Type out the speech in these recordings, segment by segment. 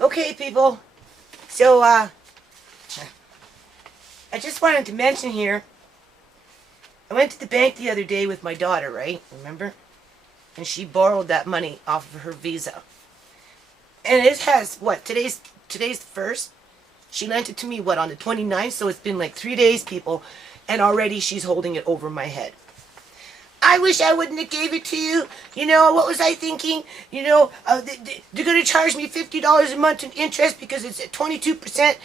Okay, people. So, I just wanted to mention here, I went to the bank the other day with my daughter, right? Remember? And she borrowed that money off of her Visa. And it has, what, today's the 1st? She lent it to me, what, on the 29th? So it's been like 3 days, people. And already she's holding it over my head. I wish I wouldn't have gave it to you. You know, what was I thinking? You know, they're going to charge me $50 a month in interest because it's at 22%.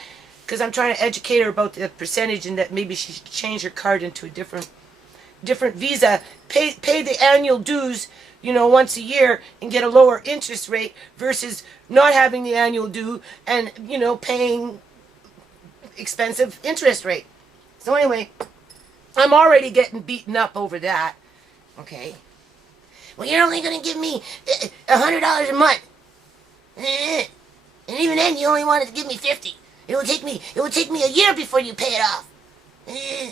Because I'm trying to educate her about the percentage and that maybe she should change her card into a different Visa. Pay the annual dues, you know, once a year and get a lower interest rate versus not having the annual due and, you know, paying expensive interest rate. So anyway, I'm already getting beaten up over that. Okay. Well, you're only going to give me $100 a month. And even then, you only wanted to give me $50. It would take me a year before you pay it off.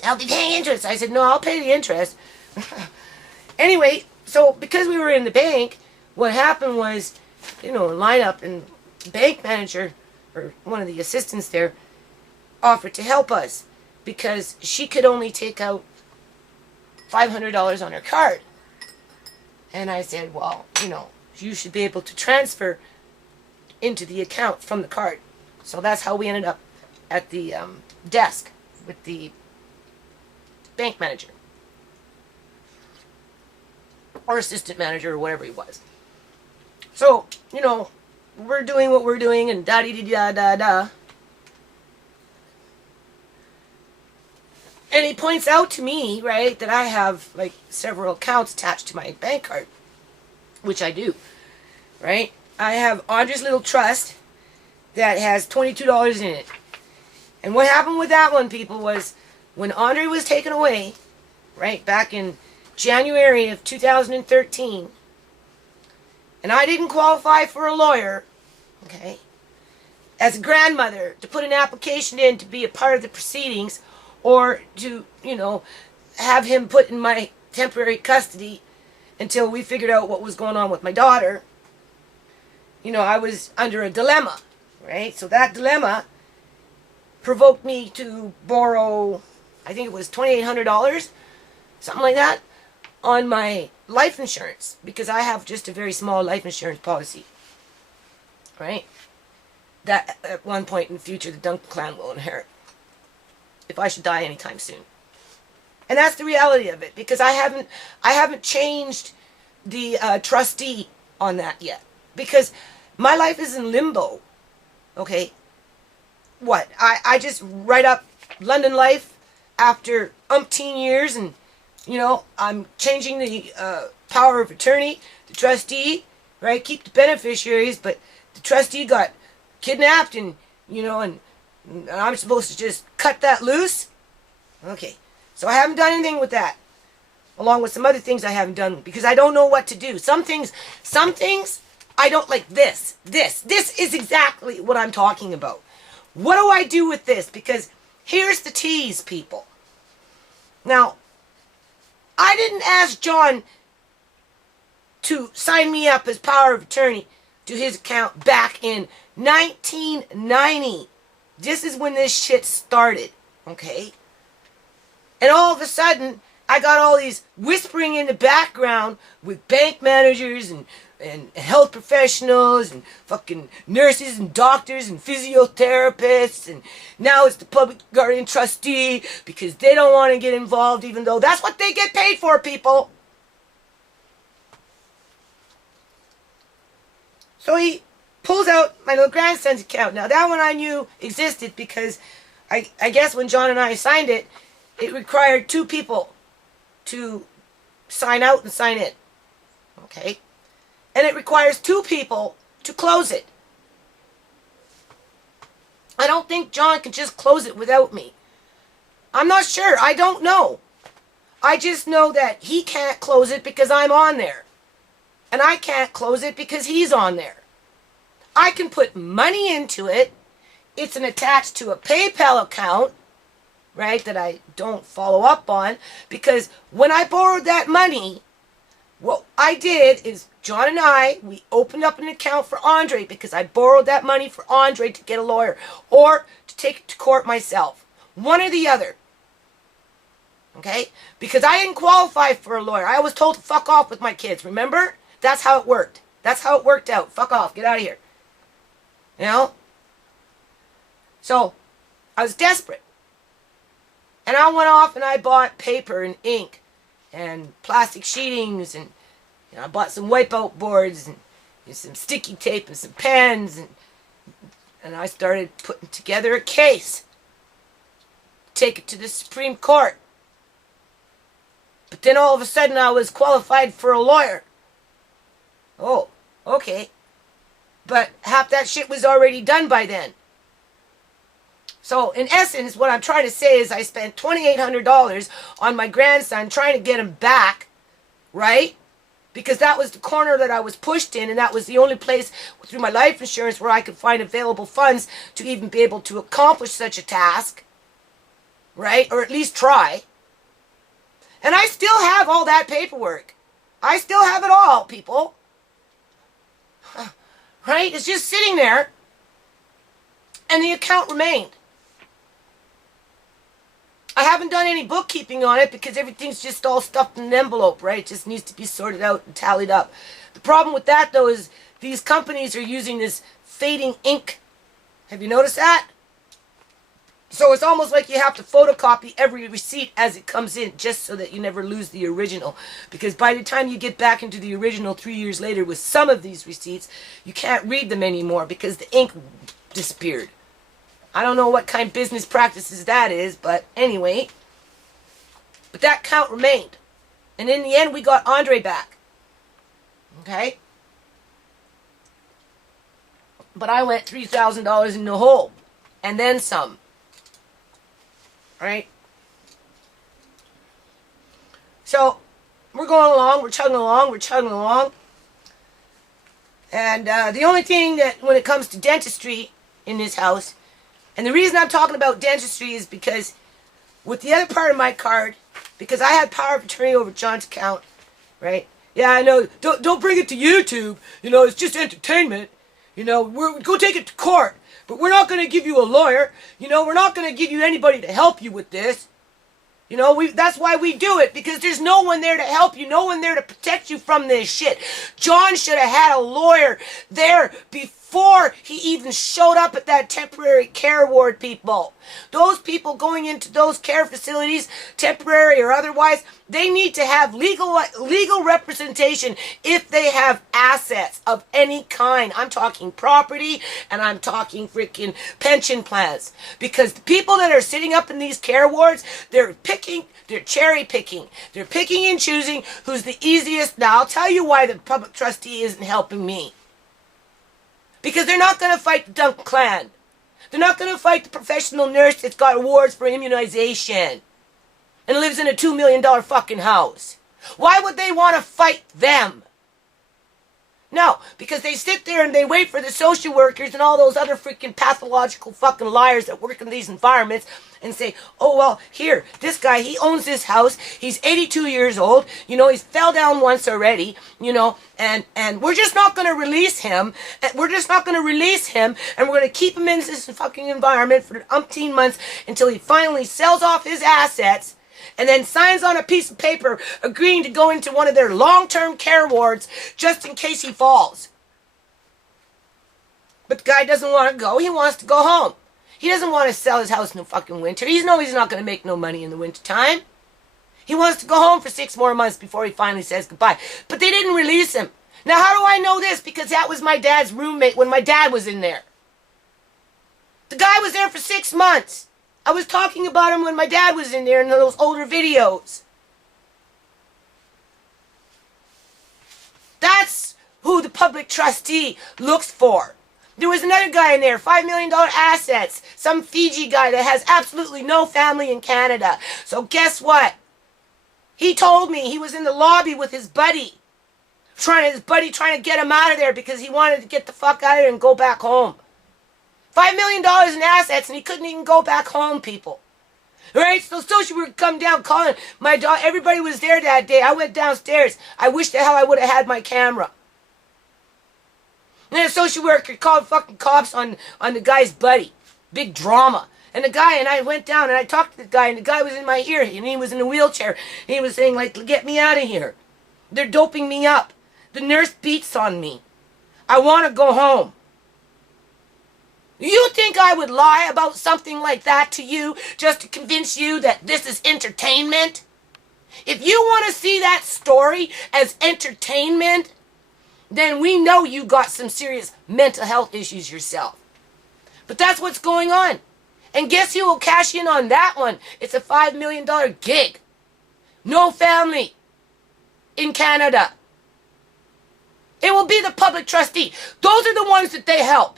I'll be paying interest. I said, no, I'll pay the interest. Anyway, so because we were in the bank, what happened was, you know, line up and the bank manager, or one of the assistants there, offered to help us because she could only take out $500 on her card. And I said, well, you know, you should be able to transfer into the account from the card. So that's how we ended up at the desk with the bank manager. Or assistant manager or whatever he was. So, you know, we're doing what we're doing and da-dee-dee-da-da-da. And he points out to me, right, that I have, like, several accounts attached to my bank card. Which I do, right? I have Andre's little trust that has $22 in it. And what happened with that one, people, was when Andre was taken away, right, back in January of 2013, and I didn't qualify for a lawyer, okay, as a grandmother, to put an application in to be a part of the proceedings, or to, you know, have him put in my temporary custody until we figured out what was going on with my daughter. You know, I was under a dilemma, right? So that dilemma provoked me to borrow, I think it was $2,800, something like that, on my life insurance, because I have just a very small life insurance policy, right? That at one point in the future the Duncan clan will inherit, if I should die anytime soon. And that's the reality of it, because I haven't changed the trustee on that yet, because my life is in limbo. Okay, what, I just write up London life after umpteen years, and you know, I'm changing the power of attorney, the trustee, right, keep the beneficiaries, but the trustee got kidnapped, and you know, and I'm supposed to just cut that loose. Okay, so I haven't done anything with that, along with some other things I haven't done, because I don't know what to do. Some things I don't like. This is exactly what I'm talking about. What do I do with this? Because here's the tease, people. Now, I didn't ask John to sign me up as power of attorney to his account back in 1990. This is when this shit started, okay? And all of a sudden, I got all these whispering in the background with bank managers and health professionals and fucking nurses and doctors and physiotherapists, and now it's the Public Guardian Trustee because they don't want to get involved, even though that's what they get paid for, people. So he pulls out my little grandson's account. Now that one I knew existed because I guess when John and I signed it, it required 2 people to sign out and sign in. Okay? And it requires 2 people to close it. I don't think John can just close it without me. I'm not sure. I don't know. I just know that he can't close it because I'm on there. And I can't close it because he's on there. I can put money into it. It's attached to a PayPal account, right, that I don't follow up on, because when I borrowed that money, what I did is John and I, we opened up an account for Andre because I borrowed that money for Andre to get a lawyer or to take it to court myself. One or the other. Okay? Because I didn't qualify for a lawyer. I was told to fuck off with my kids, remember? That's how it worked. That's how it worked out. Fuck off. Get out of here. You know? So, I was desperate. And I went off and I bought paper and ink and plastic sheetings and I bought some wipeout boards and some sticky tape and some pens and I started putting together a case. Take it to the Supreme Court. But then all of a sudden I was qualified for a lawyer. Oh, okay. But half that shit was already done by then. So, in essence, what I'm trying to say is I spent $2,800 on my grandson trying to get him back, right? Because that was the corner that I was pushed in, and that was the only place through my life insurance where I could find available funds to even be able to accomplish such a task, right? Or at least try. And I still have all that paperwork. I still have it all, people. Right? It's just sitting there, and the account remained. I haven't done any bookkeeping on it because everything's just all stuffed in an envelope, right? It just needs to be sorted out and tallied up. The problem with that, though, is these companies are using this fading ink. Have you noticed that? So it's almost like you have to photocopy every receipt as it comes in just so that you never lose the original. Because by the time you get back into the original 3 years later with some of these receipts, you can't read them anymore because the ink disappeared. I don't know what kind of business practices that is, but anyway. But that count remained. And in the end, we got Andre back. Okay? But I went $3,000 in the hole. And then some. Right? So, we're going along, we're chugging along. And the only thing that, when it comes to dentistry in this house, and the reason I'm talking about dentistry is because with the other part of my card, because I had power of attorney over John's account, right? Yeah, I know. Don't bring it to YouTube. You know, it's just entertainment. You know, go take it to court. But we're not going to give you a lawyer. You know, we're not going to give you anybody to help you with this. You know, that's why we do it, because there's no one there to help you, no one there to protect you from this shit. John should have had a lawyer there before he even showed up at that temporary care ward, people. Those people going into those care facilities, temporary or otherwise, they need to have legal representation if they have assets of any kind. I'm talking property and I'm talking freaking pension plans. Because the people that are sitting up in these care wards, they're cherry picking. They're picking and choosing who's the easiest. Now, I'll tell you why the public trustee isn't helping me. Because they're not going to fight the Dunk Clan. They're not going to fight the professional nurse that's got awards for immunization and lives in a $2 million fucking house. Why would they want to fight them? No, because they sit there and they wait for the social workers and all those other freaking pathological fucking liars that work in these environments and say, oh, well, here, this guy, he owns this house. He's 82 years old. You know, he's fell down once already, you know, and we're just not going to release him. We're just not going to release him, and we're going to keep him in this fucking environment for umpteen months until he finally sells off his assets and then signs on a piece of paper agreeing to go into one of their long-term care wards just in case he falls. But the guy doesn't want to go. He wants to go home. He doesn't want to sell his house in the fucking winter. He's not going to make no money in the winter time. He wants to go home for 6 more months before he finally says goodbye. But they didn't release him. Now, how do I know this? Because that was my dad's roommate when my dad was in there. The guy was there for 6 months. I was talking about him when my dad was in there in those older videos. That's who the public trustee looks for. There was another guy in there, $5 million assets, some Fiji guy that has absolutely no family in Canada. So guess what? He told me he was in the lobby with his buddy, trying to get him out of there because he wanted to get the fuck out of there and go back home. $5 million in assets, and he couldn't even go back home, people. Right? So social worker come down calling my dog. Everybody was there that day. I went downstairs. I wish the hell I would have had my camera. And then a social worker called fucking cops on the guy's buddy. Big drama. And the guy, and I went down and I talked to the guy, and the guy was in my ear, and he was in a wheelchair. And he was saying, like, get me out of here. They're doping me up. The nurse beats on me. I want to go home. You think I would lie about something like that to you just to convince you that this is entertainment? If you want to see that story as entertainment, then we know you got some serious mental health issues yourself. But that's what's going on. And guess who will cash in on that one? It's a $5 million gig. No family in Canada. It will be the public trustee. Those are the ones that they help.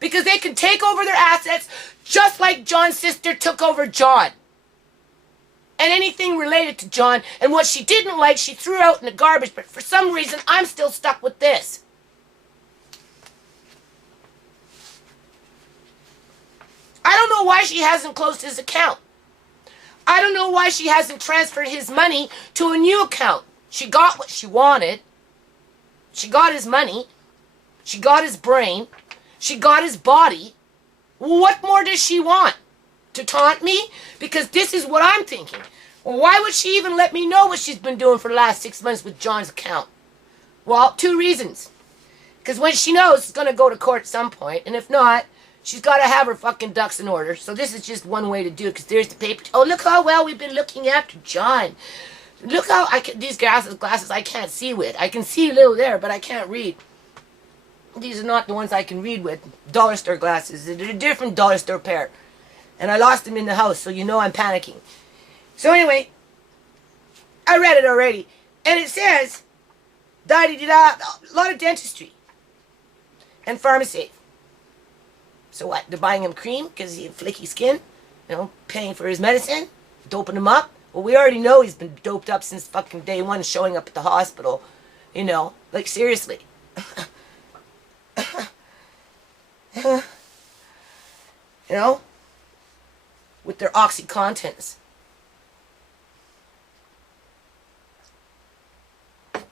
Because they can take over their assets just like John's sister took over John. And anything related to John. And what she didn't like, she threw out in the garbage. But for some reason, I'm still stuck with this. I don't know why she hasn't closed his account. I don't know why she hasn't transferred his money to a new account. She got what she wanted. She got his money. She got his brain. She got his body. What more does she want? To taunt me? Because this is what I'm thinking. Well, why would she even let me know what she's been doing for the last 6 months with John's account? Well, 2 reasons. Because when she knows, it's going to go to court at some point. And if not, she's got to have her fucking ducks in order. So this is just one way to do it. Because there's the paper. Oh, look how well we've been looking after John. Look how these glasses I can't see with. I can see a little there, but I can't read. These are not the ones I can read with. Dollar store glasses. They're a different dollar store pair. And I lost them in the house, so you know I'm panicking. So anyway, I read it already. And it says, da-di-da-da, a lot of dentistry. And pharmacy. So what? They're buying him cream because he had flaky skin? You know, paying for his medicine? Doping him up? Well, we already know he's been doped up since fucking day one, showing up at the hospital. You know, like seriously. You know? With their OxyContins.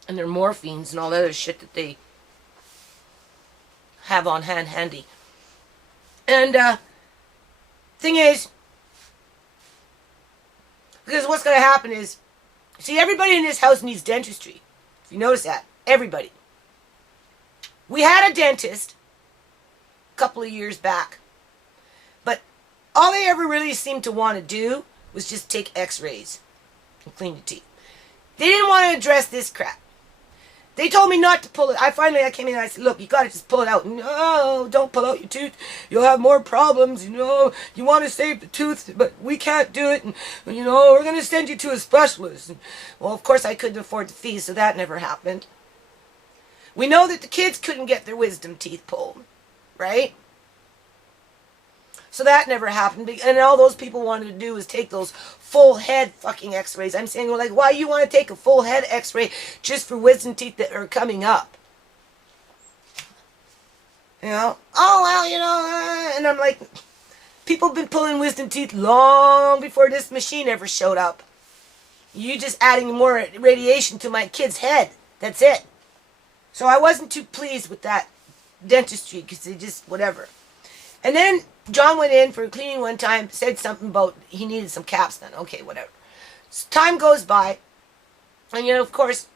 And their morphines and all that other shit that they have on hand handy. And, thing is, because what's going to happen is, see, everybody in this house needs dentistry. If you notice that. Everybody. We had a dentist a couple of years back. But all they ever really seemed to want to do was just take x-rays and clean your teeth. They didn't want to address this crap. They told me not to pull it. I came in and I said, look, you got to just pull it out. No, don't pull out your tooth. You'll have more problems. You know, you want to save the tooth, but we can't do it. And, you know, we're going to send you to a specialist. And, well, of course, I couldn't afford the fees, so that never happened. We know that the kids couldn't get their wisdom teeth pulled, right? So that never happened. And all those people wanted to do was take those full head fucking x-rays. I'm saying, well, like, why you want to take a full head x-ray just for wisdom teeth that are coming up? You know? Oh, well, you know, and I'm like, people have been pulling wisdom teeth long before this machine ever showed up. You just adding more radiation to my kid's head. That's it. So I wasn't too pleased with that dentistry because they just, whatever. And then John went in for a cleaning one time, said something about he needed some caps done. Okay, whatever. So time goes by, and, you know, of course,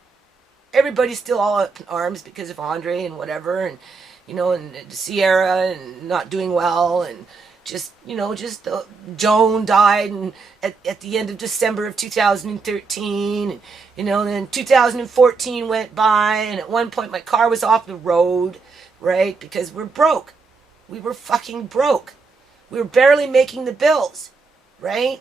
everybody's still all up in arms because of Andre and whatever, and, you know, and Sierra and not doing well, and just, you know, Joan died and at the end of December of 2013, and, you know, then 2014 went by, and at one point my car was off the road, right, because we're broke. We were fucking broke. We were barely making the bills, right?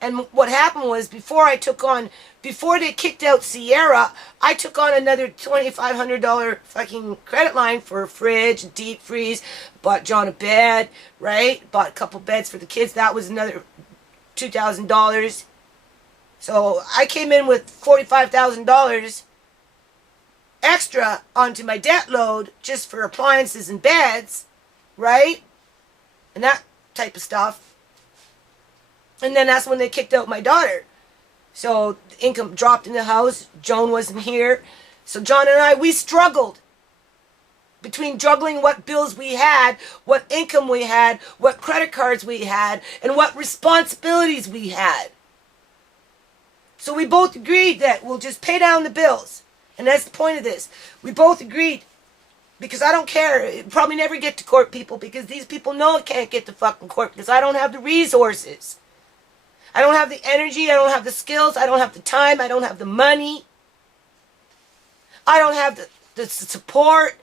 And what happened was, before they kicked out Sierra, I took on another $2,500 fucking credit line for a fridge, and deep freeze, bought John a bed, right? Bought a couple beds for the kids. That was another $2,000. So I came in with $45,000 extra onto my debt load just for appliances and beds, right? And that type of stuff. And then that's when they kicked out my daughter. So the income dropped in the house. Joan wasn't here. So John and I, we struggled between juggling what bills we had, what income we had, what credit cards we had, and what responsibilities we had. So we both agreed that we'll just pay down the bills. And that's the point of this. We both agreed, because I don't care. It'll probably never get to court, people, because these people know it can't get to fucking court because I don't have the resources. I don't have the energy. I don't have the skills. I don't have the time. I don't have the money. I don't have the support.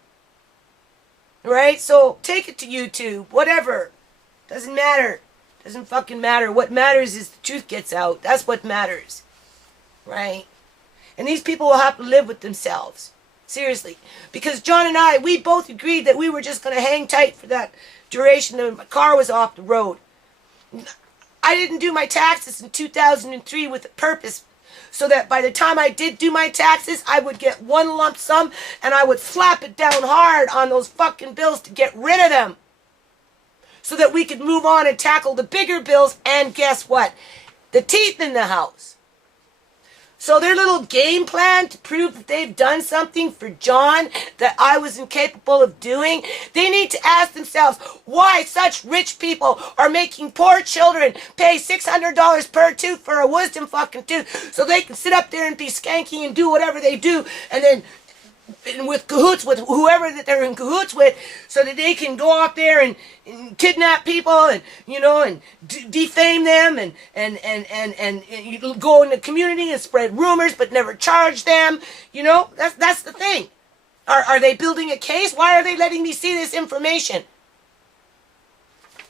Right? So take it to YouTube. Whatever. Doesn't matter. Doesn't fucking matter. What matters is the truth gets out. That's what matters. Right? And these people will have to live with themselves. Seriously. Because John and I, we both agreed that we were just going to hang tight for that duration that my car was off the road. I didn't do my taxes in 2003 with a purpose, so that by the time I did do my taxes, I would get one lump sum and I would slap it down hard on those fucking bills to get rid of them. So that we could move on and tackle the bigger bills and guess what? The teeth in the house. So their little game plan to prove that they've done something for John that I was incapable of doing, they need to ask themselves why such rich people are making poor children pay $600 per tooth for a wisdom fucking tooth so they can sit up there and be skanky and do whatever they do and then with cahoots with whoever that they're in cahoots with so that they can go out there and kidnap people and, you know, and defame them and go in the community and spread rumors but never charge them. You know, that's the thing. Are they building a case? Why are they letting me see this information?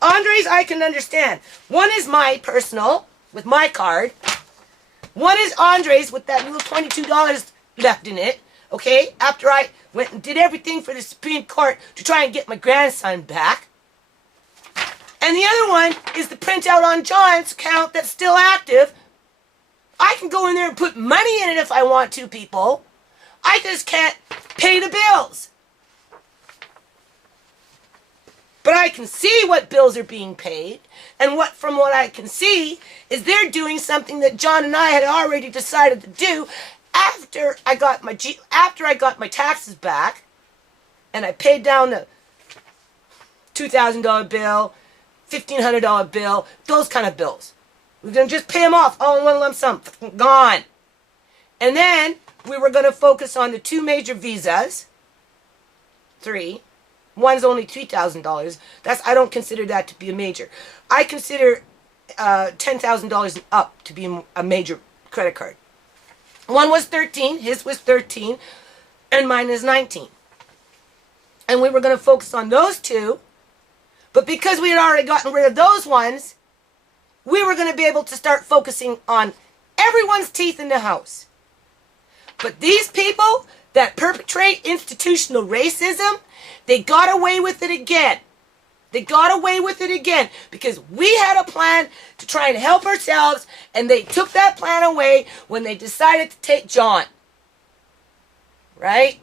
Andre's, I can understand. One is my personal, with my card. One is Andre's with that little $22 left in it. Okay, after I went and did everything for the Supreme Court to try and get my grandson back. And the other one is the printout on John's account that's still active. I can go in there and put money in it if I want to, people. I just can't pay the bills. But I can see what bills are being paid. And from what I can see is they're doing something that John and I had already decided to do after I got my taxes back, and I paid down the $2,000 bill, $1,500 bill, those kind of bills. We're going to just pay them off all in one lump sum. Gone. And then we were going to focus on the two major visas. 3. One's only $3,000. I don't consider that to be a major. I consider $10,000 and up to be a major credit card. One was 13, his was 13, and mine is 19. And we were going to focus on those two, but because we had already gotten rid of those ones, we were going to be able to start focusing on everyone's teeth in the house. But these people that perpetrate institutional racism, they got away with it again. They got away with it again because we had a plan to try and help ourselves, and they took that plan away when they decided to take John. Right?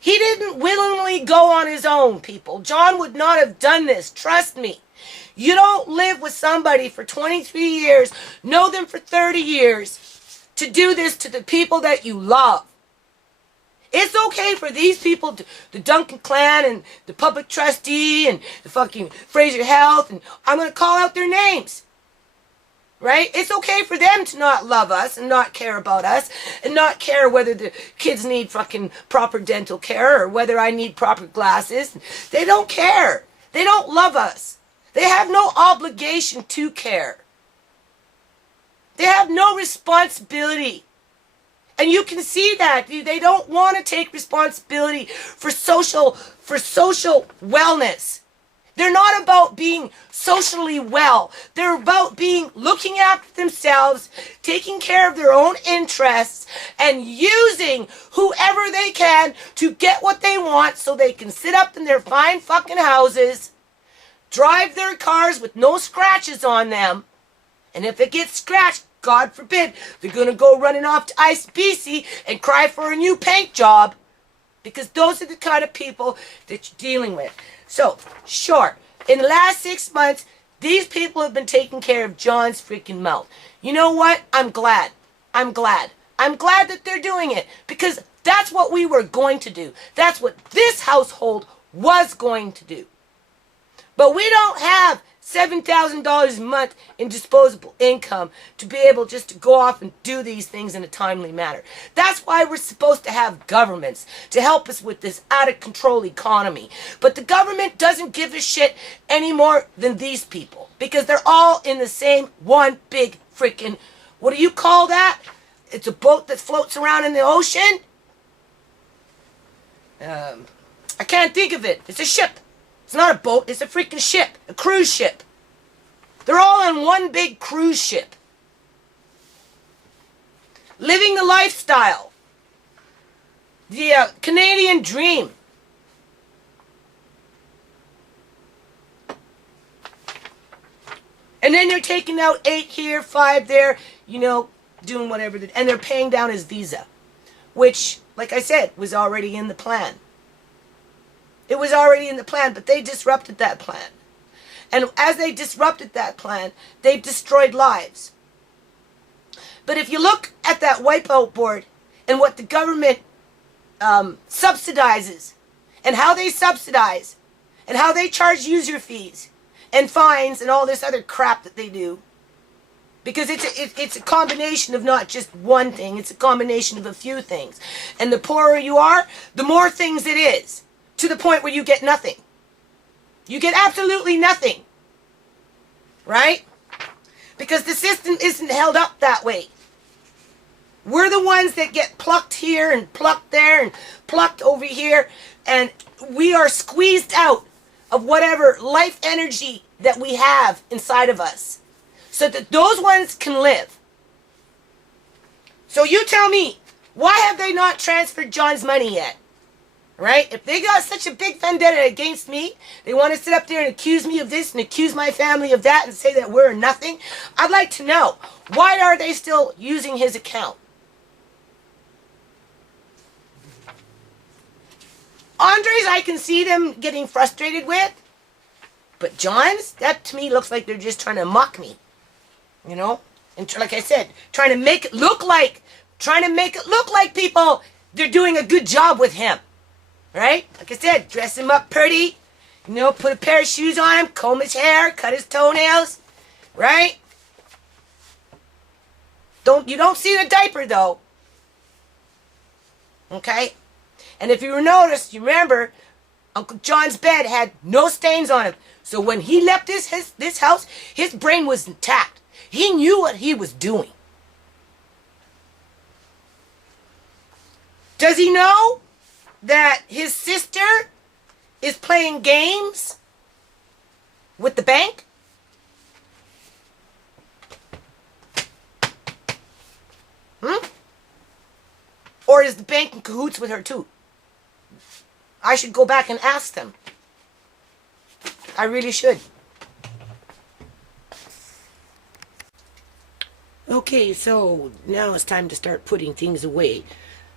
He didn't willingly go on his own, people. John would not have done this. Trust me. You don't live with somebody for 23 years, know them for 30 years, to do this to the people that you love. It's okay for these people, the Duncan clan and the Public Trustee and the fucking Fraser Health, and I'm going to call out their names. Right? It's okay for them to not love us and not care about us and not care whether the kids need fucking proper dental care or whether I need proper glasses. They don't care. They don't love us. They have no obligation to care. They have no responsibility. And you can see that. They don't want to take responsibility for social wellness. They're not about being socially well. They're about looking after themselves, taking care of their own interests, and using whoever they can to get what they want so they can sit up in their fine fucking houses, drive their cars with no scratches on them, and if it gets scratched, God forbid, they're going to go running off to ICE BC and cry for a new paint job, because those are the kind of people that you're dealing with. So, sure, in the last 6 months, these people have been taking care of John's freaking mouth. You know what? I'm glad. I'm glad. I'm glad that they're doing it, because That's what we were going to do. That's what this household was going to do. But we don't have $7,000 a month in disposable income to be able just to go off and do these things in a timely manner. That's why we're supposed to have governments to help us with this out of control economy. But the government doesn't give a shit any more than these people, because they're all in the same one big freaking, what do you call that? It's a boat that floats around in the ocean? I can't think of it. It's a ship. It's not a boat, it's a freaking ship. A cruise ship. They're all on one big cruise ship. Living the lifestyle. The Canadian dream. And then they're taking out 8 here, 5 there, you know, doing whatever. And they're paying down his visa. Which, like I said, was already in the plan. It was already in the plan, but they disrupted that plan. And as they disrupted that plan, they've destroyed lives. But if you look at that wipeout board and what the government subsidizes, and how they subsidize, and how they charge user fees and fines and all this other crap that they do, because it's a combination of not just one thing, it's a combination of a few things. And the poorer you are, the more things it is. To the point where you get nothing. You get absolutely nothing. Right? Because the system isn't held up that way. We're the ones that get plucked here and plucked there and plucked over here. And we are squeezed out of whatever life energy that we have inside of us. So that those ones can live. So you tell me, why have they not transferred John's money yet? Right? If they got such a big vendetta against me, they want to sit up there and accuse me of this and accuse my family of that and say that we're nothing, I'd like to know, why are they still using his account? Andre's, I can see them getting frustrated with, but John's, that to me looks like they're just trying to mock me, you know? And like I said, trying to make it look like people, they're doing a good job with him. Right? Like I said, dress him up pretty. You know, put a pair of shoes on him, comb his hair, cut his toenails. Right? You don't see the diaper though. Okay? And if you noticed, you remember, Uncle John's bed had no stains on him. So when he left this house, his brain was intact. He knew what he was doing. Does he know that his sister is playing games with the bank? Or is the bank in cahoots with her too? I should go back and ask them. I really should. Okay, so now it's time to start putting things away.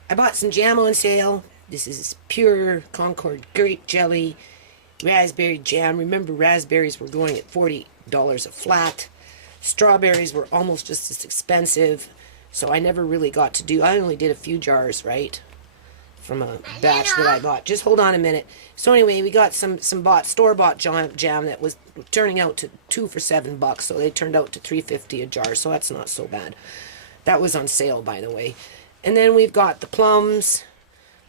I bought some jam on sale. This is pure Concord grape jelly, raspberry jam. Remember, raspberries were going at $40 a flat. Strawberries were almost just as expensive, so I never really got to do. I only did a few jars, right, from a batch that I bought. Just hold on a minute. So anyway, we got some store-bought jam that was turning out to 2 for $7, so they turned out to $3.50 a jar, so that's not so bad. That was on sale, by the way. And then we've got the plums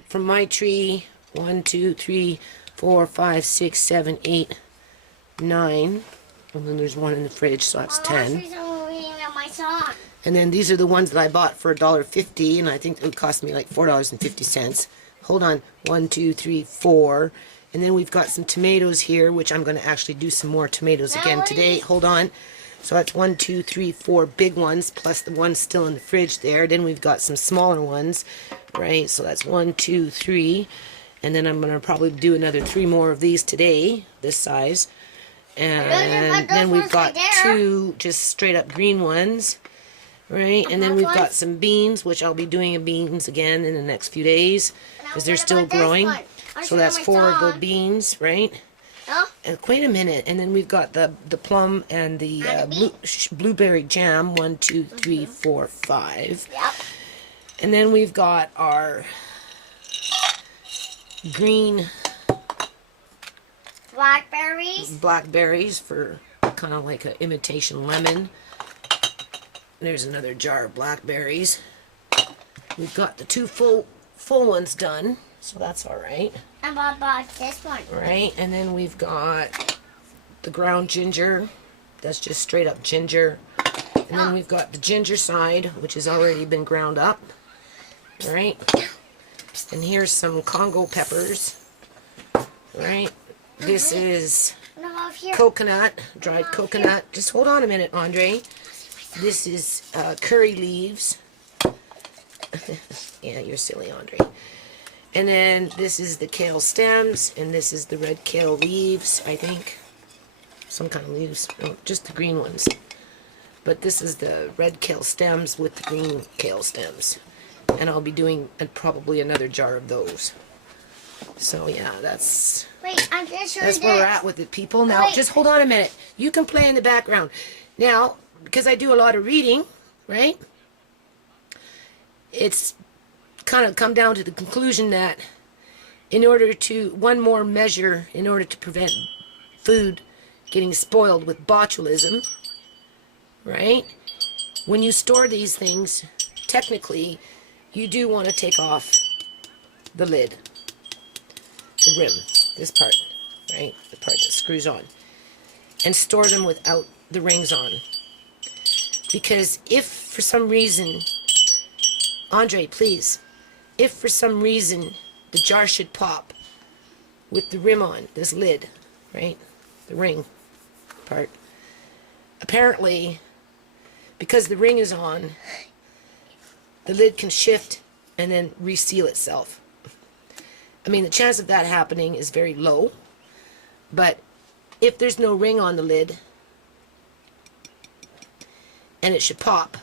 from my tree. 1, 2, 3, 4, 5, 6, 7, 8, 9. And then there's one in the fridge, so that's 10. And then these are the ones that I bought for $1.50, and I think it would cost me like $4.50. Hold on. 1, 2, 3, 4. And then we've got some tomatoes here, which I'm going to actually do some more tomatoes again today. Hold on. So that's 1, 2, 3, 4 big ones, plus the ones still in the fridge there. Then we've got some smaller ones, right? So that's 1, 2, 3. And then I'm going to probably do another 3 more of these today, this size. And then we've got 2 just straight up green ones, right? And then we've got some beans, which I'll be doing beans again in the next few days, because they're still growing. So that's 4 of the beans, right? And wait a minute, and then we've got the plum and the blueberry jam. 1, 2, 3, 4, 5. Yep. And then we've got our green Blackberries. for kind of like an imitation lemon. There's another jar of blackberries. We've got the 2 full ones done, so that's all right. And what about this one? Right, and then we've got the ground ginger. That's just straight up ginger. And then we've got the ginger side, which has already been ground up. Right. And here's some Congo peppers. Right. This is coconut, dried coconut. Just hold on a minute, Andre. This is curry leaves. Yeah, you're silly, Andre. And then this is the kale stems, and this is the red kale leaves, I think. Some kind of leaves. No, just the green ones. But this is the red kale stems with the green kale stems. And I'll be doing probably another jar of those. So yeah, that's I'm just showing where we're at with it, people. Now, just hold on a minute. You can play in the background. Now, because I do a lot of reading, right? It's kind of come down to the conclusion that one more measure in order to prevent food getting spoiled with botulism, right? When you store these things, technically, you do want to take off the lid, the rim, this part, right? The part that screws on, and store them without the rings on. Because if for some reason, Andre, please, if for some reason the jar should pop with the rim on, this lid, right? The ring part. Apparently, because the ring is on, the lid can shift and then reseal itself. I mean, the chance of that happening is very low, but if there's no ring on the lid and it should pop,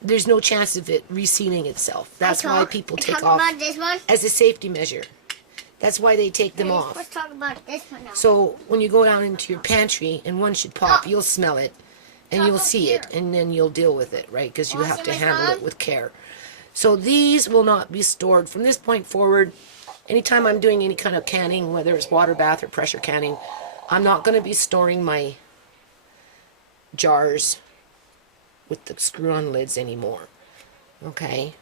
there's no chance of it resealing itself. That's why people take off as a safety measure. That's why they take them off. Let's talk about this one now. So when you go down into your pantry and one should pop, you'll smell it and you'll see it, and then you'll deal with it, right? Because you have to handle it with care. So these will not be stored from this point forward. Anytime I'm doing any kind of canning, whether it's water bath or pressure canning, I'm not going to be storing my jars with the screw-on lids anymore. Okay?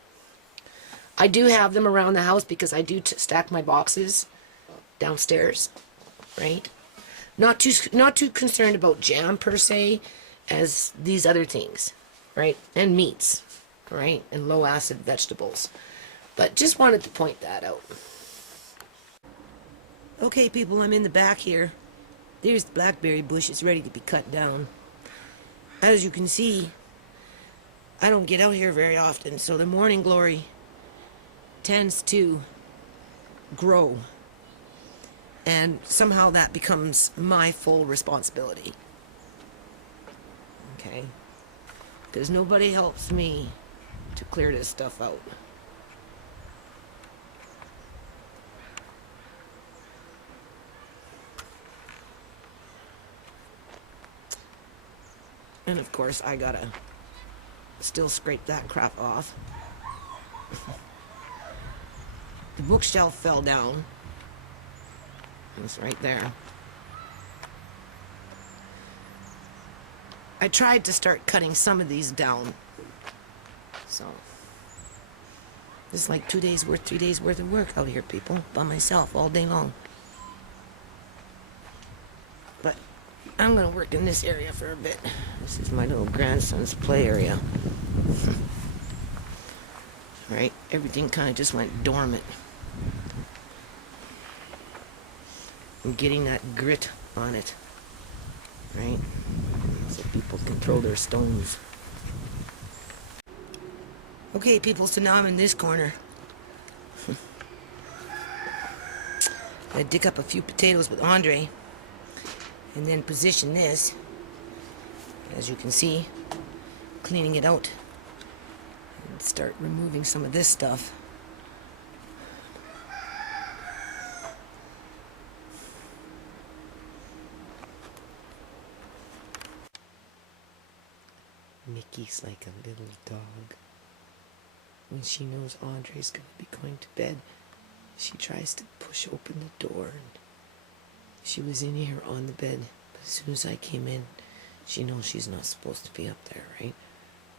I do have them around the house because I do stack my boxes downstairs, right? Not too concerned about jam per se as these other things, right? And meats, right? And low acid vegetables. But just wanted to point that out. Okay, people, I'm in the back here. There's the blackberry bush. It's ready to be cut down. As you can see, I don't get out here very often, so the morning glory tends to grow, and somehow that becomes my full responsibility. Okay? Because nobody helps me to clear this stuff out. And of course, I gotta still scrape that crap off. The bookshelf fell down. It's right there. I tried to start cutting some of these down. So, this is like 2 days worth, 3 days worth of work out here, people, by myself all day long. But I'm gonna work in this area for a bit. This is my little grandson's play area. Right? Everything kind of just went dormant. I'm getting that grit on it. Right? So people can throw their stones. Okay, people, so now I'm in this corner. I dig up a few potatoes with Andre. And then position this, as you can see, cleaning it out. And start removing some of this stuff. Mickey's like a little dog. When she knows Andre's going to be going to bed, She tries to push open the door, and she was in here on the bed. But as soon as I came in, she knows she's not supposed to be up there, right?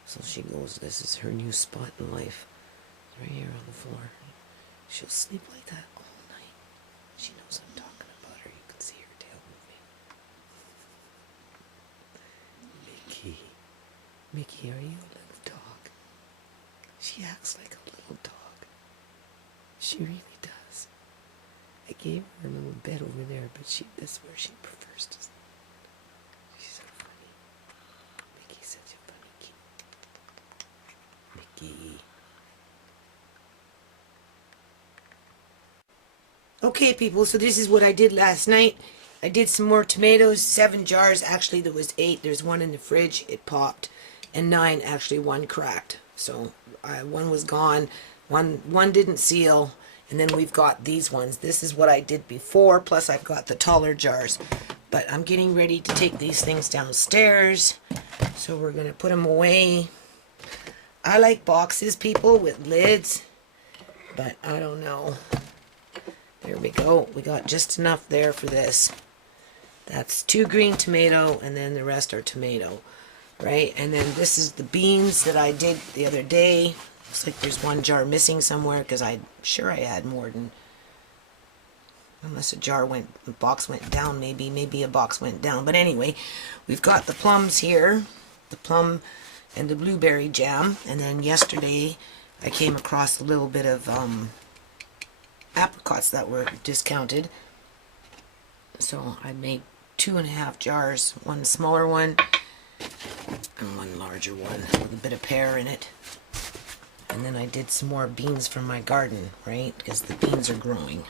So she goes, this is her new spot in life. Right here on the floor. She'll sleep like that all night. She knows I'm talking about her. You can see her tail moving. Mickey, are you a little dog? She acts like a little dog. She really does. I gave her a little bed over there, but that's where she prefers to sleep. She's so funny. Mickey's such a funny kid. Mickey. Okay, people, so this is what I did last night. I did some more tomatoes, 7 jars. Actually, there was 8. There's 1 in the fridge. It popped. And 9, actually, 1 cracked. So, 1 was gone. One didn't seal. And then we've got these ones. This is what I did before, plus I've got the taller jars. But I'm getting ready to take these things downstairs. So we're going to put them away. I like boxes, people, with lids. But I don't know. There we go. We got just enough there for this. That's 2 green tomato, and then the rest are tomato, right? And then this is the beans that I did the other day. Looks like there's 1 jar missing somewhere, because I'm sure I had more than, unless a box went down, maybe a box went down. But anyway, we've got the plums here, the plum and the blueberry jam. And then yesterday I came across a little bit of apricots that were discounted, so I made 2.5 jars, 1 smaller one and 1 larger one with a bit of pear in it. And then I did some more beans from my garden, right, because the beans are growing.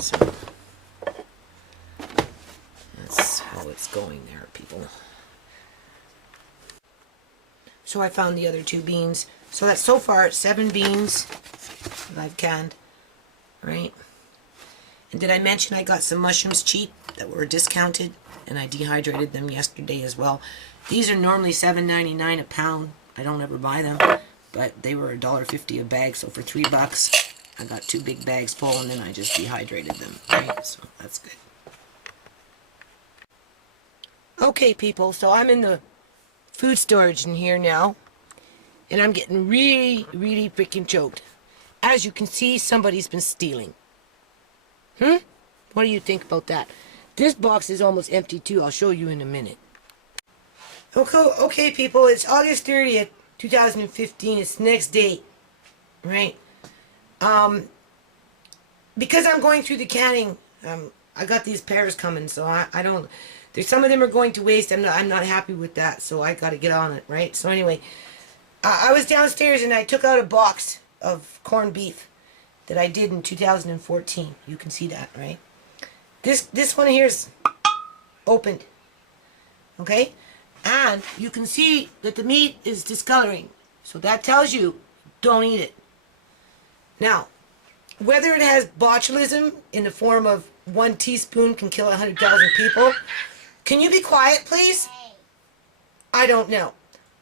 So that's how it's going there, people. So I found the other 2 beans. So that's so far 7 beans that I've canned. Right? And did I mention I got some mushrooms cheap that were discounted, and I dehydrated them yesterday as well. These are normally $7.99 a pound. I don't ever buy them, but they were $1.50 a bag, so for $3 I got 2 big bags full, and then I just dehydrated them, right? So that's good. Okay, people, so I'm in the food storage in here now, and I'm getting really, really freaking choked. As you can see, somebody's been stealing. What do you think about that? This box is almost empty too. I'll show you in a minute. Okay, people, it's August 30th, 2015. It's the next day, right? Because I'm going through the canning, I got these pears coming, so I don't. There's some of them are going to waste. I'm not happy with that, so I got to get on it, right? So anyway, I was downstairs and I took out a box of corned beef that I did in 2014. You can see that, right? This one here is opened, okay? And you can see that the meat is discoloring. So that tells you don't eat it. Now, whether it has botulism in the form of 1 teaspoon can kill 100,000 people, can you be quiet, please? I don't know.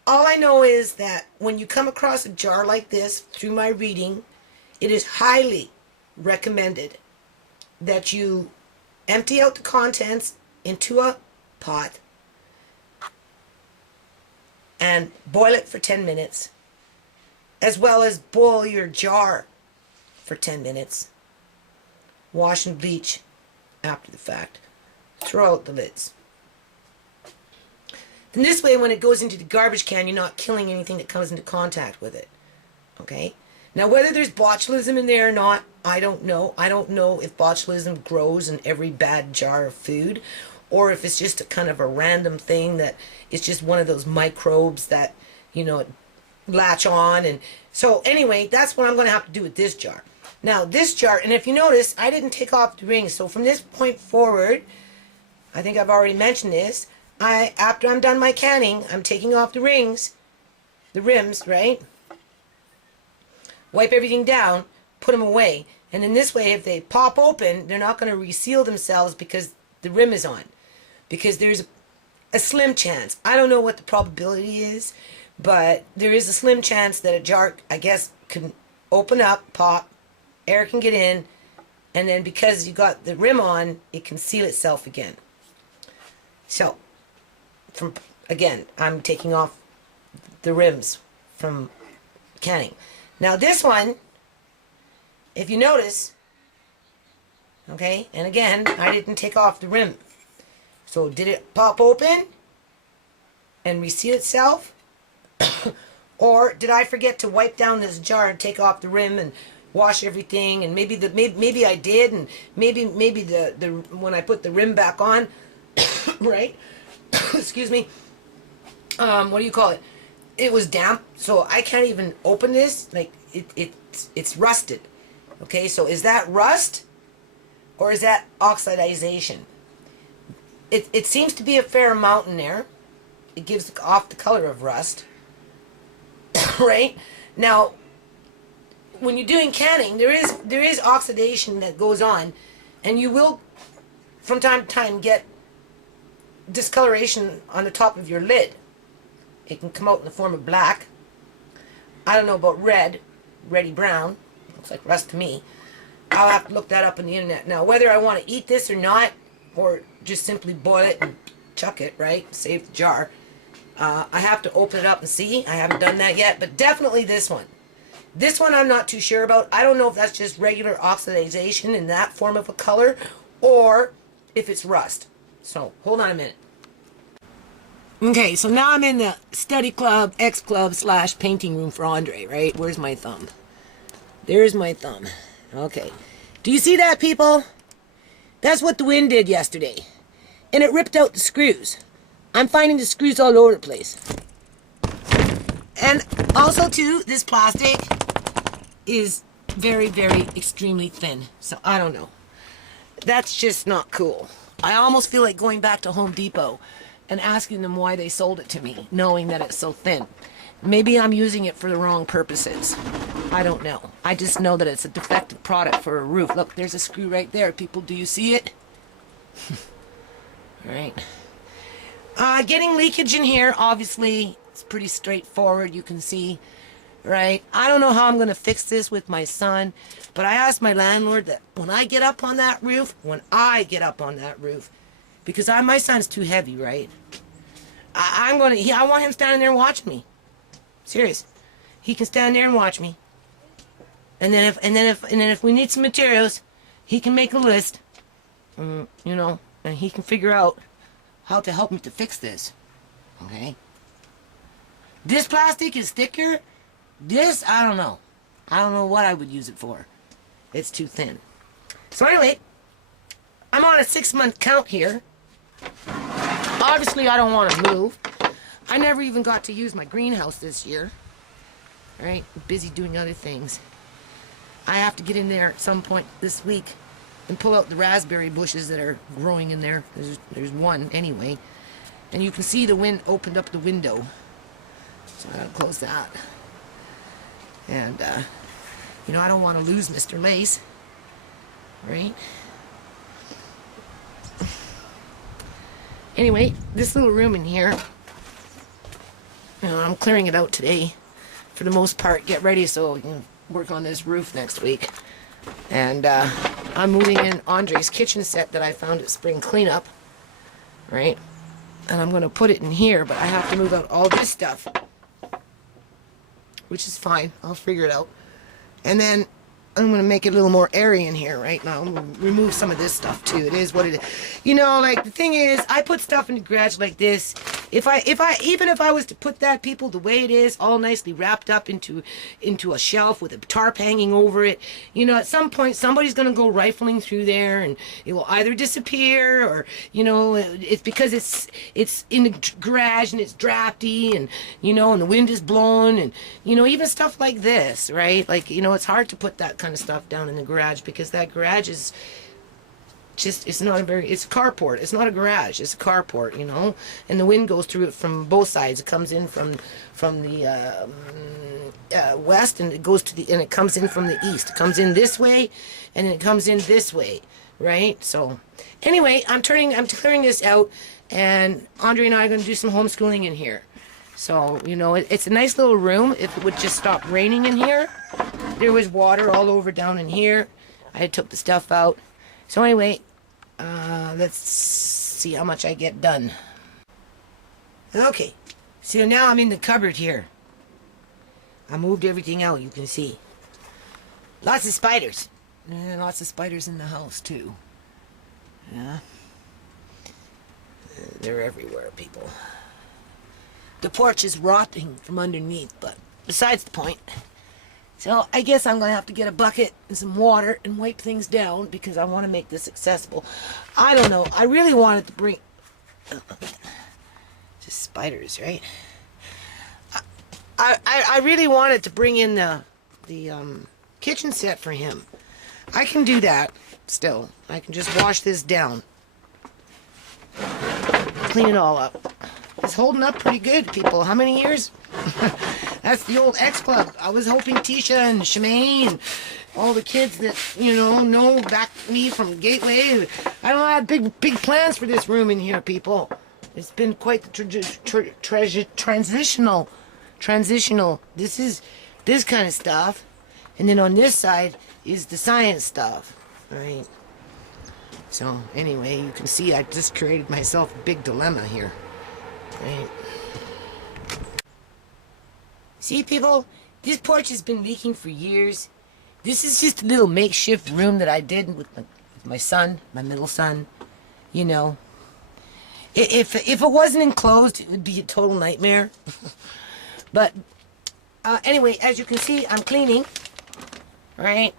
All I know is that when you come across a jar like this, through my reading, it is highly recommended that you empty out the contents into a pot and boil it for 10 minutes, as well as boil your jar for 10 minutes. Wash and bleach after the fact. Throw out the lids. And this way, when it goes into the garbage can, you're not killing anything that comes into contact with it. Okay? Now, whether there's botulism in there or not, I don't know. I don't know if botulism grows in every bad jar of food, or if it's just a kind of a random thing that it's just one of those microbes that, you know, latch on. And so, anyway, that's what I'm going to have to do with this jar. Now, this jar, and if you notice, I didn't take off the rings. So from this point forward, I think I've already mentioned this, after I'm done my canning, I'm taking off the rings, the rims, right? Wipe everything down, put them away. And in this way, if they pop open, they're not going to reseal themselves because the rim is on. Because there's a slim chance. I don't know what the probability is, but there is a slim chance that a jar, I guess, can open up, pop, air can get in, and then because you got the rim on, it can seal itself again. So, again, I'm taking off the rims from canning. Now this one, if you notice, okay, and again, I didn't take off the rim. So did it pop open and reseal itself? Or did I forget to wipe down this jar and take off the rim and wash everything? And maybe I did, and maybe the when I put the rim back on, right? Excuse me. What do you call it? It was damp, so I can't even open this. Like it's rusted. Okay, so is that rust or is that oxidization? It seems to be a fair amount in there. It gives off the color of rust. Right? Now, when you're doing canning, there is oxidation that goes on, and you will from time to time get discoloration on the top of your lid. It can come out in the form of black. I don't know about red, reddy brown. Looks like rust to me. I'll have to look that up on the internet. Now, whether I want to eat this or not, or just simply boil it and chuck it, right? Save the jar. I have to open it up and see. I haven't done that yet, but definitely this one. This one I'm not too sure about. I don't know if that's just regular oxidization in that form of a color, or if it's rust. So, hold on a minute. Okay, so now I'm in the study club, X club / painting room for Andre, right? Where's my thumb? There's my thumb. Okay. Do you see that, people? That's what the wind did yesterday. And it ripped out the screws. I'm finding the screws all over the place. And also, too, this plastic is very, very extremely thin. So, I don't know. That's just not cool. I almost feel like going back to Home Depot and asking them why they sold it to me, knowing that it's so thin. Maybe I'm using it for the wrong purposes. I don't know. I just know that it's a defective product for a roof. Look, there's a screw right there. People, do you see it? All right. Getting leakage in here, obviously, it's pretty straightforward. You can see, right? I don't know how I'm going to fix this with my son, but I asked my landlord that when I get up on that roof, because my son's too heavy, right? I want him standing there watching me. Serious. He can stand there and watch me. And then if we need some materials, he can make a list. You know, and he can figure out how to help me to fix this. Okay? This plastic is thicker. This, I don't know. I don't know what I would use it for. It's too thin. So anyway, I'm on a 6-month count here. Obviously, I don't want to move. I never even got to use my greenhouse this year. Right? I'm busy doing other things. I have to get in there at some point this week and pull out the raspberry bushes that are growing in there. There's one anyway. And you can see the wind opened up the window. So I gotta close that. And, you know, I don't want to lose Mr. Lace. Right? Anyway, this little room in here, you know, I'm clearing it out today for the most part. Get ready so you can work on this roof next week. And I'm moving in Andre's kitchen set that I found at Spring Cleanup, right? And I'm going to put it in here, but I have to move out all this stuff, which is fine. I'll figure it out. And then I'm going to make it a little more airy in here right now. I'm going to remove some of this stuff too. It is what it is. You know, like the thing is, I put stuff in the garage like this. Even if I was to put that, people, the way it is, all nicely wrapped up into a shelf with a tarp hanging over it, you know, at some point somebody's going to go rifling through there and it will either disappear or, you know, it's because it's in the garage and it's drafty and, you know, and the wind is blowing and, you know, even stuff like this, right? Like, you know, it's hard to put that kind of stuff down in the garage because that garage is just, it's a carport. It's not a garage. It's a carport, you know, and the wind goes through it from both sides. It comes in from the west and it goes to and it comes in from the east. It comes in this way and it comes in this way, right? So anyway, I'm clearing this out, and Andre and I are going to do some homeschooling in here. So, you know, it's a nice little room. If it would just stop raining in here, there was water all over down in here. I took the stuff out. So anyway, let's see how much I get done. Okay, so now I'm in the cupboard here. I moved everything out, you can see. Lots of spiders. And lots of spiders in the house too. Yeah. They're everywhere, people. The porch is rotting from underneath, but besides the point. So I guess I'm going to have to get a bucket and some water and wipe things down because I want to make this accessible. I don't know. I really wanted to bring... Just spiders, right? I really wanted to bring in the kitchen set for him. I can do that still. I can just wash this down. Clean it all up. It's holding up pretty good, people. How many years? That's the old X Club. I was hoping Tisha and Shemaine, all the kids that, you know back me from Gateway. I don't have big plans for this room in here, people. It's been quite the transitional. This is this kind of stuff. And then on this side is the science stuff, right? So anyway, you can see I just created myself a big dilemma here, right? See, people, this porch has been leaking for years. This is just a little makeshift room that I did with my son, my middle son, you know. If it wasn't enclosed, it would be a total nightmare. But anyway, as you can see, I'm cleaning, right?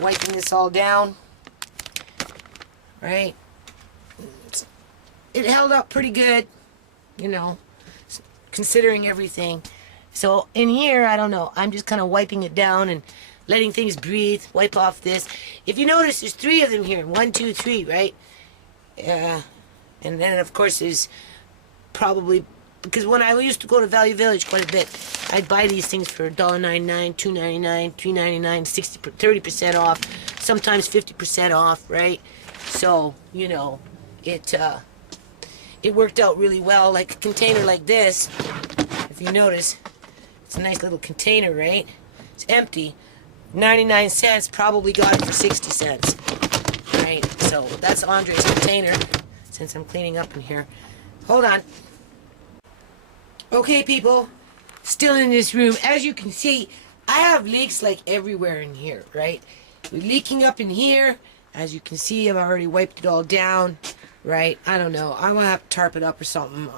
Wiping this all down, right? It held up pretty good, you know, considering everything. So in here, I don't know, I'm just kind of wiping it down and letting things breathe, wipe off this. If you notice, there's 3 of them here. 1, 2, 3, right? Yeah. And then, of course, there's probably... Because when I used to go to Value Village quite a bit, I'd buy these things for $1.99, $2.99, $3.99, 30% off, sometimes 50% off, right? So, you know, it worked out really well. Like a container like this, if you notice, it's a nice little container, right? It's empty. 99 cents, probably got it for 60 cents, right? So that's Andre's container, since I'm cleaning up in here. Hold on. Okay, people, still in this room. As you can see, I have leaks like everywhere in here, right? We're leaking up in here. As you can see, I've already wiped it all down, right? I don't know. I'm going to have to tarp it up or something.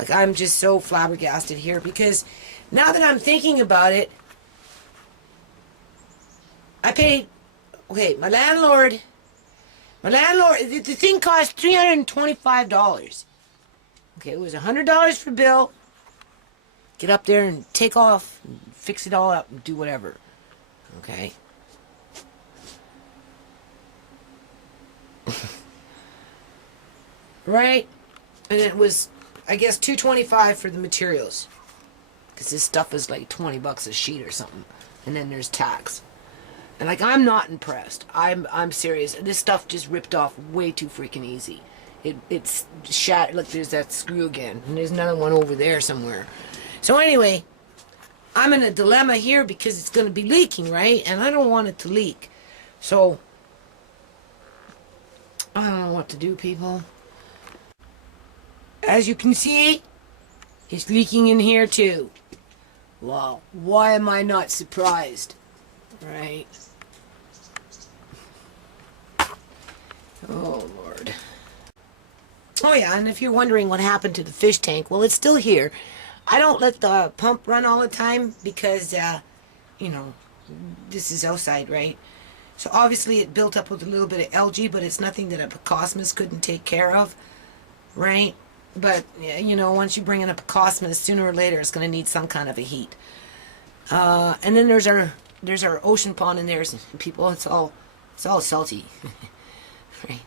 Like, I'm just so flabbergasted here because now that I'm thinking about it, I paid, okay, my landlord, the thing cost $325. Okay, it was $100 for bill. Get up there and take off, and fix it all up, and do whatever. Okay. Right? And it was, I guess, $225 for the materials. Because this stuff is like $20 a sheet or something. And then there's tax. And like, I'm not impressed. I'm serious. This stuff just ripped off way too freaking easy. It's shattered. Look, there's that screw again. And there's another one over there somewhere. So anyway, I'm in a dilemma here because it's going to be leaking, right? And I don't want it to leak. So, I don't know what to do, people. As you can see, it's leaking in here too. Wow. Why am I not surprised? Right? Oh, Lord. Oh yeah, and if you're wondering what happened to the fish tank, well, it's still here. I don't let the pump run all the time because, you know, this is outside, right? So obviously it built up with a little bit of algae, but it's nothing that a Picosmus couldn't take care of, right? But, you know, once you bring in a Picosmus, sooner or later it's going to need some kind of a heat. And then there's our ocean pond in there, and people, it's all salty, right?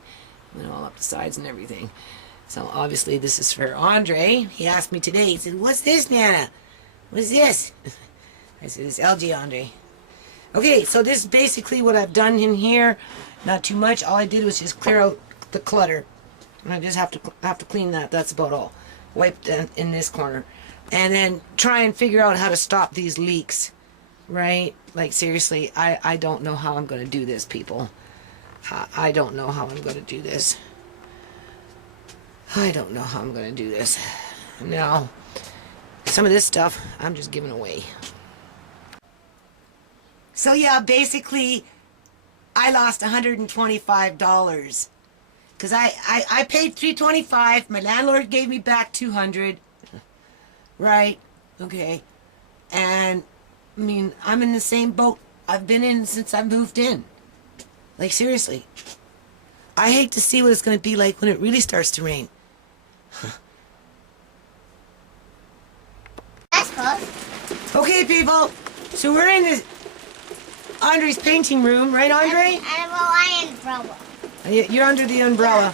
Went all up the sides and everything. So obviously this is for Andre. He asked me today, he said, "What's this, Nana? What's this?" I said, "It's algae, Andre." Okay, so this is basically what I've done in here. Not too much. All I did was just clear out the clutter. And I just have to clean that. That's about all. Wipe in this corner. And then try and figure out how to stop these leaks. right? Like, seriously, I don't know how I'm going to do this, people. I don't know how I'm going to do this. I don't know how I'm going to do this. Now, some of this stuff, I'm just giving away. So, yeah, basically, I lost $125. Because I paid $325. My landlord gave me back $200. Right? Okay. And, I mean, I'm in the same boat I've been in since I moved in. Like, seriously. I hate to see what it's going to be like when it really starts to rain. That's close. Okay, people. So we're in this Andre's painting room, right, Andre? I umbrella. You're under the umbrella.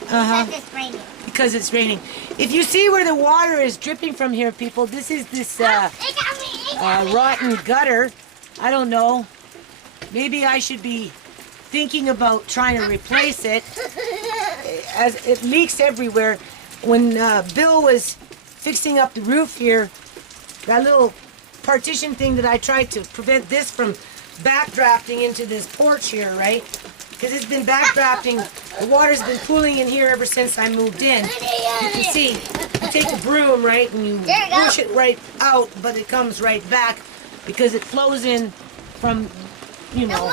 Because it's raining. Because it's raining. If you see where the water is dripping from here, people, this is this rotten gutter. I don't know. Maybe I should be thinking about trying to replace it, as it leaks everywhere. When Bill was fixing up the roof here, that little partition thing that I tried to prevent this from backdrafting into this porch here, right? Because it's been backdrafting. The water's been pooling in here ever since I moved in. You can see, you take a broom, right, and you push it right out, but it comes right back because it flows in from, you know,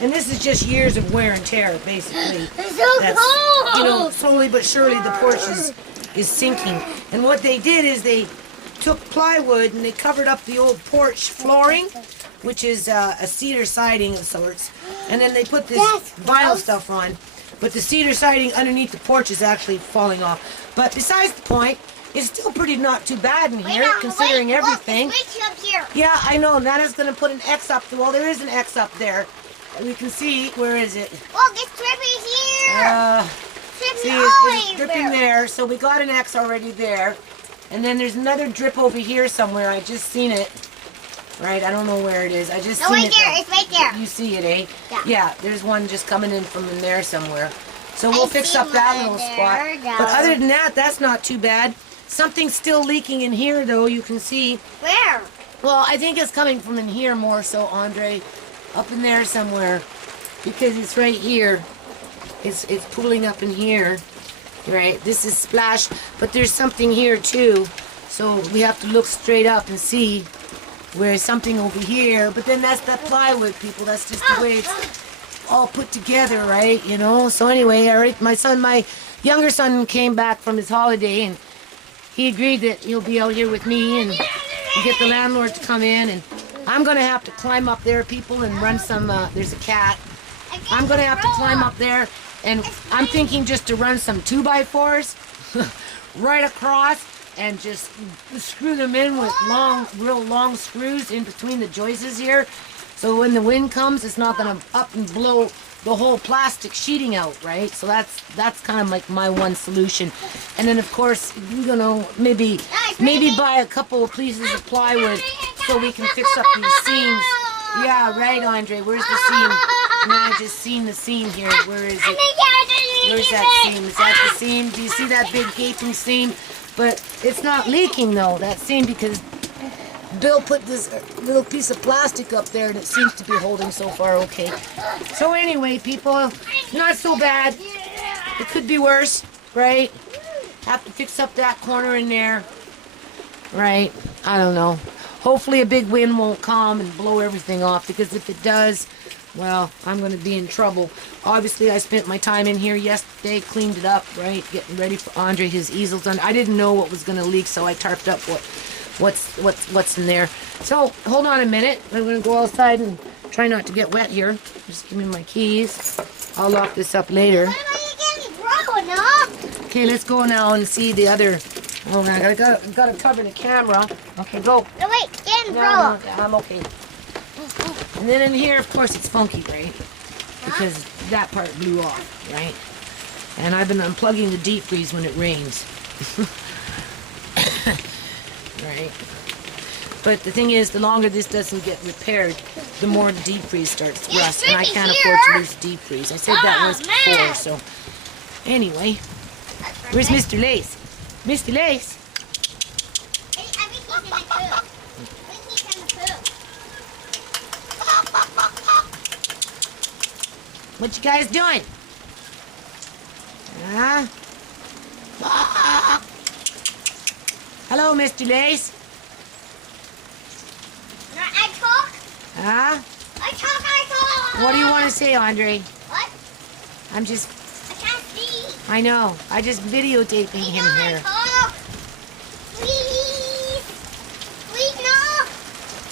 and this is just years of wear and tear, basically. It's so cold! You know, slowly but surely the porch is sinking. And what they did is they took plywood and they covered up the old porch flooring, which is a cedar siding of sorts, and then they put this vinyl stuff on. But the cedar siding underneath the porch is actually falling off. But besides the point, it's still pretty not too bad in here, considering everything. Look, up here. Yeah, I know. Nana's going to put an X up. Well, there is an X up there. We can see. Where is it? Look, it's dripping here. It's dripping there. So we got an X already there. And then there's another drip over here somewhere. I just seen it. Right? I don't know where it is. I just seen it. It's right there. You see it, eh? Yeah. Yeah, there's one just coming in from in there somewhere. So we'll fix up that little spot. But other than that, that's not too bad. Something's still leaking in here, though, you can see. Where? Well, I think it's coming from in here more so, Andre. Up in there somewhere. Because it's right here. It's pooling up in here. Right? This is splash. But there's something here, too. So we have to look straight up and see where's something over here. But then that's that plywood, people. That's just the way it's all put together, right? You know? So anyway, all right, my younger son came back from his holiday, and he agreed that he'll be out here with me and get the landlord to come in. And I'm going to have to climb up there, people, and run some, there's a cat. I'm going to have to climb up there, and I'm thinking just to run some 2x4s right across and just screw them in with real long screws in between the joists here. So when the wind comes, it's not going to up and blow the whole plastic sheeting out, right? So that's kind of like my one solution. And then of course, you know, maybe buy a couple of pieces of plywood so we can fix up these seams. Yeah, right, Andre. Where's the seam? Nah, I just seen the seam here. Where is it? Where's that seam? Is that the seam? Do you see that big gaping seam? But it's not leaking though, that seam, because Bill put this little piece of plastic up there and it seems to be holding so far okay. So anyway, people, not so bad. It could be worse, right? Have to fix up that corner in there, right? I don't know. Hopefully a big wind won't come and blow everything off, because if it does, well, I'm going to be in trouble. Obviously, I spent my time in here yesterday, cleaned it up, right? Getting ready for Andre, his easels on. I didn't know what was going to leak, so I tarped up what's in there. So, hold on a minute. I'm going to go outside and try not to get wet here. Just give me my keys. I'll lock this up later. Okay, let's go now and see the other. Oh, man, I gotta cover the camera. Okay, go. No, wait, get in the umbrella. No, I'm okay. And then in here, of course, it's funky, right? Because that part blew off, right? And I've been unplugging the deep freeze when it rains. Right? But the thing is, the longer this doesn't get repaired, the more the deep freeze starts to rust. And I can't afford to lose the deep freeze. I said that once before, so... Anyway, where's Mr. Lace? Mr. Lace? I think he's in the poo. What you guys doing? Huh? Ah. Hello, Mr. Lace. I talk. Huh? I talk. What do you want to say, Andre? What? I'm just, I can't see. I know. I just videotaping him here. Talk. Please. Please, no.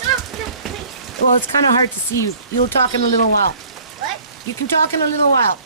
No, please. Well, it's kind of hard to see you. You'll talk in a little while. What? You can talk in a little while.